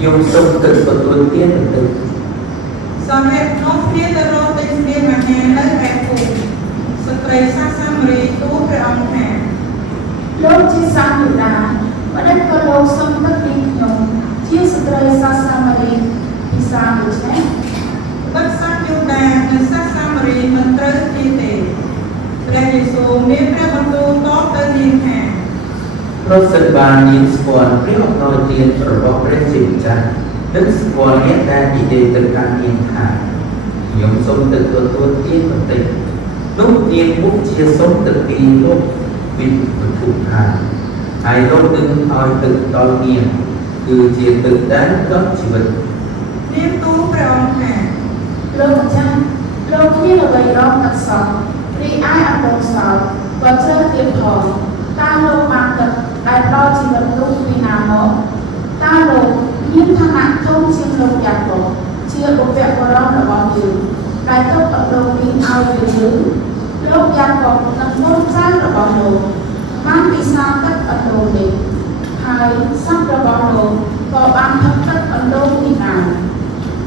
ខ្ញុំសូមទឹកទទួលទានទៅសម្រាប់នោះគ្នាទៅរកទិញគ្នាមហានៅឯភូមិស្ត្រីសាសាមារីទូលព្រះអង្គថាលោកជាសាមយូដាម្ដេចក៏លោកសុំទឹកពីខ្ញុំជាស្ត្រីសាសាមារីពិសាដូច្នេះបិទសាយូដានិងសាសាមារីមិនត្រូវគ្នាទេព្រះយេស៊ូវមានព្រះបន្ទូលតបទៅនាងថាប្រសិនបើនាងស្គាល់ព្រះអំណោយទានរបស់ព្រះជាម្ចាស់និងស្គាល់អ្នកដែលនិយាយទៅកាន់នាងថាខ្ញុំសូមទឹកទទួលទានបន្តិចនោះនាងមុខជាសូមទឹកពីលោកពីបន្ធូរថាហើយលោកនឹងឲ្យទឹកដល់នាងគឺជាទឹកដែលដល់ជីវិតនាងទូលព្រះអង្គថាលោកម្ចាស់លោកមានអ្វីរកទឹកសោះរីឯអណ្ដូងសោក៏ត្រូវទៀតផងតើលោកបានទឹកដែលដល់ជីវិតនោះពីណាមកតើលោកមានឋានៈធំជាងលោកយ៉ាកុបជាបុព្វបុរសរបស់យើងដែលទុកអណ្ដូងនេះឲ្យយើងលោកយ៉ាកុបនិងកូនចៅរបស់លោកបានពិសាទឹកអណ្ដូងនេះហើយសត្វរបស់លោកក៏បានផឹកទឹកអណ្ដូងនេះដែរ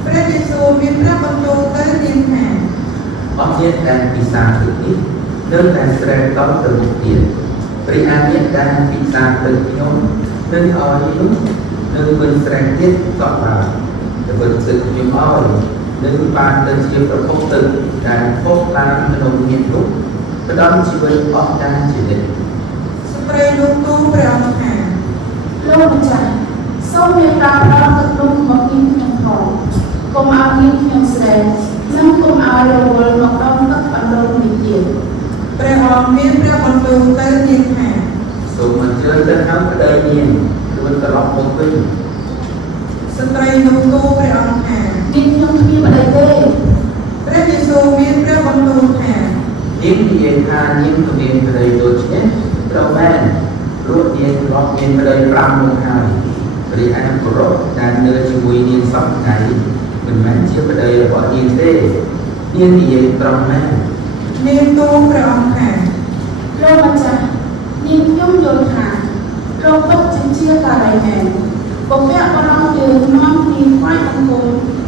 ព្រះយេស៊ូវមានព្រះបន្ទូលទៅនាងថាអស់អ្នកដែលពិសាទឹកនេះនៅតែស្រែកតទៅមុខទៀតព្រះអាអ្នកដែលពិសាទឹកខ្ញុំនឹងឲ្យនោះនឹងវិញស្រែកទៀតតបានទៅវិញទឹកខ្ញុំឲ្យនឹងបានទៅជាប្រភពទឹកដែលផុសតាមក្នុងមាននោះផ្ដល់ជីវិតអស់ចាជានិច្ចស្ត្រីនោះទូលព្រះអង្គថាលោកម្ចាស់សូមមេត្តាផ្ដល់ទឹកនោះមកនាងខ្ញុំផងកុំឲ្យនាងខ្ញុំស្រែកនិងកុំឲ្យរវល់មកដល់ទឹកអណ្ដូងនេះទៀតព្រះអង្គមានព្រះបន្ទូលទៅនាងថាសូមអញ្ជើញទៅហៅប្តីនាងរួចត្រឡប់មកវិញស្ត្រីនោះទូលព្រះអង្គថានាងខ្ញុំគ្មានប្តីទេព្រះយេស៊ូវមានព្រះបន្ទូលថានាងនិយាយថានាងគ្មានប្តីដូច្នេះត្រូវមែនព្រោះនាងធ្លាប់មានប្តី5មកហើយរីឯបុរសដែលនៅជាមួយនាងសពថ្ងៃមិនមែនជាប្តីរបស់នាងទេនាងនិយាយត្រង់មែននាងទូលព្រះអង្គថាលោកម្ចាស់នាងខ្ញុំយល់ថាលោកទុកជាការីមែនបុព្វបុរសយើងនាំពីថ្វាយបង្គំ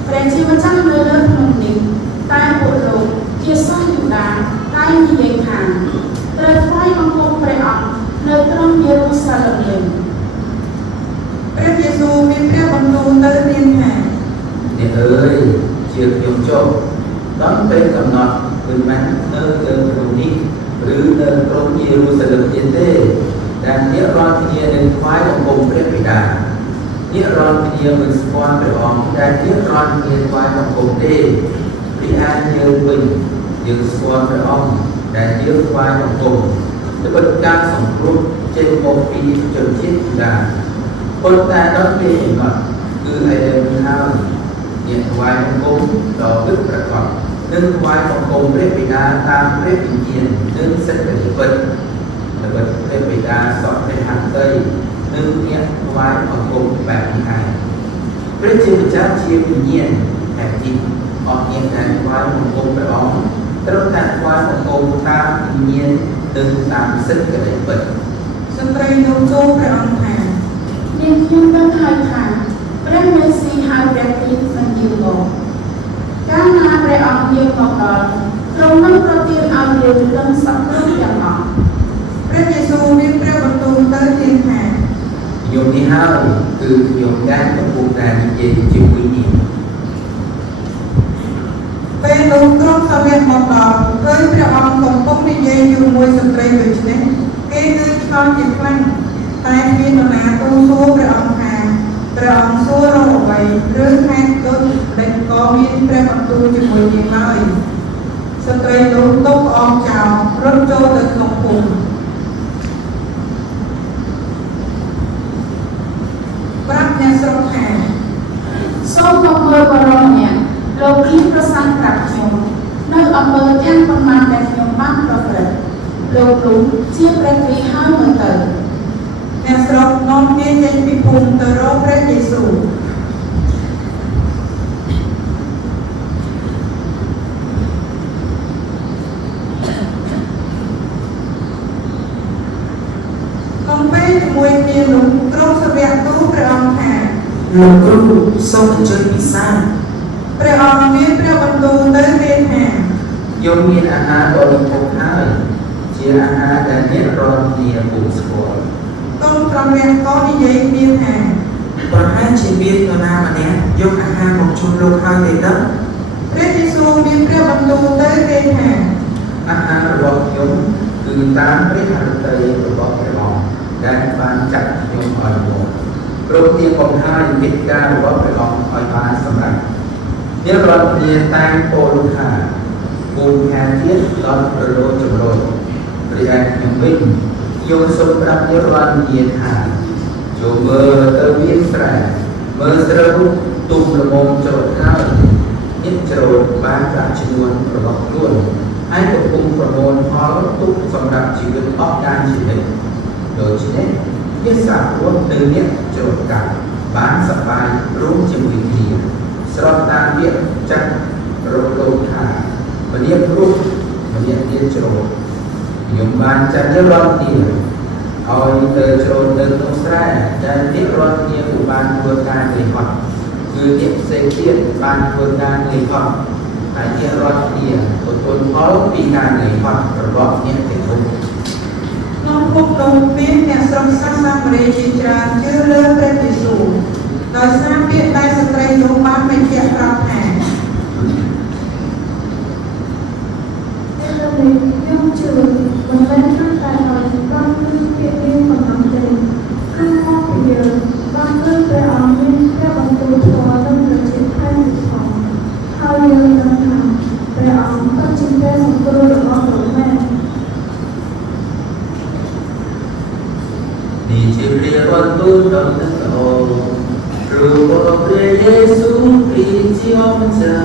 ព្រះជាម្ចាស់នៅលើភ្នំនេះតែពួកលោកជាសាយូដាតែនិយាយថាត្រូវថ្វាយបង្គំព្រះអង្គនៅក្រុងយេរូសាឡិមនេះព្រះយេស៊ូវមានព្រះបន្ទូលទៅនាងថាអ្នកអើយជាខ្ញុំចុះដល់ពេលកំណត់មិនមែននៅលើក្រុងនេះឬនៅក្រុងយេរូសាឡិមទៀតទេដែលអ្នករាល់គ្នានឹងថ្វាយបង្គំព្រះបិតាអ្នករាល់គ្នាមិនស្គាល់ព្រះអង្គដែលអ្នករាល់គ្នាថ្វាយបង្គំទេរីឯយើងវិញយើងស្គាល់ព្រះអង្គដែលយើងថ្វាយបង្គំដើម្បីការសង្គ្រោះចេញមកពីជនជាតិណាប៉ុន្តែដល់ពេលកំណត់គឺឯងហើយអ្នកថ្វាយបង្គំដល់ពិតប្រាកដនឹងថ្វាយបង្គំព្រះបិតាតាមព្រះវិញ្ញាណនិងសេចក្តីពិតដើម្បីព្រះបិតាសពព្រះហត្ថីនិងអ្នកថ្វាយបង្គំបែបនេះឯងព្រះជាម្ចាស់ជាវិញ្ញាណតែទីអស់អ្នកដែលថ្វាយបង្គំព្រះអង្គត្រូវតែថ្វាយបង្គំតាមវិញ្ញាណនិងតាមសេចក្តីពិតស្ត្រីនោះទូលព្រះអង្គថានាងខ្ញុំដឹងហើយថាព្រះមេស៊ីហៅព្រះទីនឹងយាងមកកាលណាព្រះអង្គយាងមកដល់ទ្រង់នឹងប្រទានឲ្យយើងដឹងសពគ្រប់យ៉ាងអស់ព្រះយេស៊ូវមានព្រះបន្ទូលទៅនាងថាខ្ញុំនេះហើយគឺខ្ញុំដែលកំពុងតែនិយាយជាមួយនាងពេលនោះក្រុមសាវកមកដល់ឃើញព្រះអង្គកំពុងនិយាយជាមួយស្ត្រីដូច្នេះគេគឺឆ្ងល់ជាខ្លាំងតែគ្មាននរណាទូលសួរព្រះអង្គថាព្រះអង្គសួររកអ្វីឬហេតុដូចដែលក៏មានព្រះបន្ទូលជាមួយនាងឡើយស្ត្រីនោះទុកព្រះអង្គចោលរត់ចូលទៅក្នុងភូមិប្រាប់អ្នកស្រុកថាសូមមកមើលបរិយាអ្នកលោកមានប្រសាសន៍ប្រាប់ខ្ញុំនៅអំពើទាំងប៉ុន្មានដែលខ្ញុំបានប្រព្រឹត្តលោកគ្រូជាព្រះគ្រីស្ទហើយមើលទៅអ្នកស្រុកនាំគ្នាចេញពីភូមិទៅរកព្រះយេស៊ូវក្នុងពេលជាមួយគ្នានោះក្រុមសាវកទូលព្រះអង្គថា លោកគ្រូសូមអញ្ជើញពិសា ព្រះអង្គមានព្រះបន្ទូលទៅរាយថា យកមានអាហារបរិភោគហើយជាអាហារដែលអ្នករាល់គ្នាពុំស្គាល់ កូនប្រមាណក៏និយាយគ្នាថា ប្រហែលជាមាននរណាម្នាក់យកអាហារមកជូនលោកហើយទេដឹង ព្រះយេស៊ូវមានព្រះបន្ទូលទៅរាយថា អាហាររបស់ខ្ញុំគឺតាមព្រះハរតីរបស់ព្រះអង្គដែលបានចាត់ខ្ញុំឲ្យមកព្រមទាំងបំផាយមេត្តារបស់ព្រះអង្គឲ្យបានសម្រេចអ្នករាល់គ្នាតាមពោលថាគូខាងទៀតដល់ប្រលោចម្រុយព្រះឯខ្ញុំវិញយកសូមប្រាប់អ្នករាល់គ្នាថាចូលមើលទៅមានស្រែមើលស្រូវទុំល្មមច្រូតហើយអ្នកច្រូតបានប្រាក់ចំនួនរបស់ខ្លួនហើយកំពុងប្រមូលផលទុកសម្រាប់ជីវិតអស់ការជីវិតដូច្នេះអ្នកសាព្រោះទៅអ្នកច្រូតកាត់បានសប្បាយរួមជាមួយគ្នាស្របតាមពាក្យចាត់រកលោកថាម្នាក់រូបម្នាក់ទៀតច្រូតខ្ញុំបានចាត់យករាល់គ្នាឲ្យទៅច្រូតនៅក្នុងស្រែដែលអ្នករាល់គ្នាcũngបានធ្វើការនឿយហត់គឺអ្នកផ្សេងទៀតបានធ្វើការនឿយហត់ហើយអ្នករាល់គ្នាទទួលផលពីការនឿយហត់របស់អ្នកទាំងនោះ ក្នុងភពលោកមានអ្នកស្រុកសាមារីជាច្រើនជឿលើព្រះយេស៊ូវដោយសារពាក្យដែលស្ត្រីនោះបានបញ្ជាក់ប្រាប់ថា ខ្ញុំជឿមិនមែនថាតែឲ្យបានគឺពាក្យនេះប៉ុណ្ណោះទេគឺមកពីយើងបានគឺព្រះអង្គមានព្រះបន្ទូលធម៌និងប្រជាថែមផងហើយយើងដឹងថាព្រះអង្គក៏ជាព្រះសង្គ្រោះរបស់លោកមែន នេះជាព្រះបន្ទូលដ៏ល្អព្រោះព្រះយេស៊ូវគ្រីស្ទជាម្ចាស់